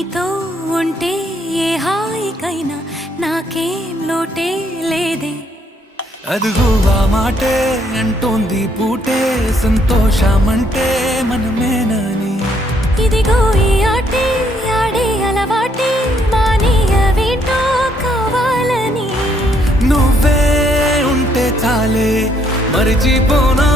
నీతో ఉంటే ఏ హాయికైనా నాకేం లోటే లేదే. అదుగు ఆ మాటే అంటోంది పూటే సంతోషమంటే మనమేనని. ఇదిగో ఈ ఆటే ఆడే అలవాటే మానేయవేంటో కావాలని. నువ్వే ఉంటే చాలే మరిచిపోనా